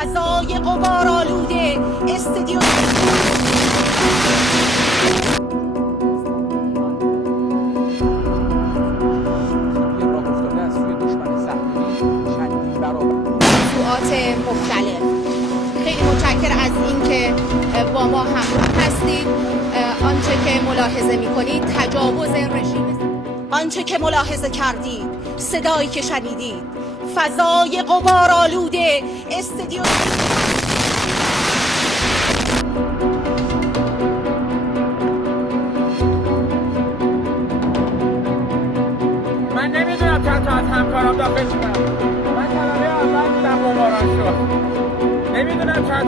فضای غبارآلوده استدیو موضوعات مختلف. خیلی متشکرم از اینکه با ما همراه هستید. آنچه که ملاحظه می‌کنید تجاوز رژیم، آنچه که ملاحظه کردید، صدایی که شنیدید، فضای غبارآلوده استدیو من نمیدونم چند تا از همکارم داخل شدن. من طلبه اول بودم مبارک شد. نمیدونم چند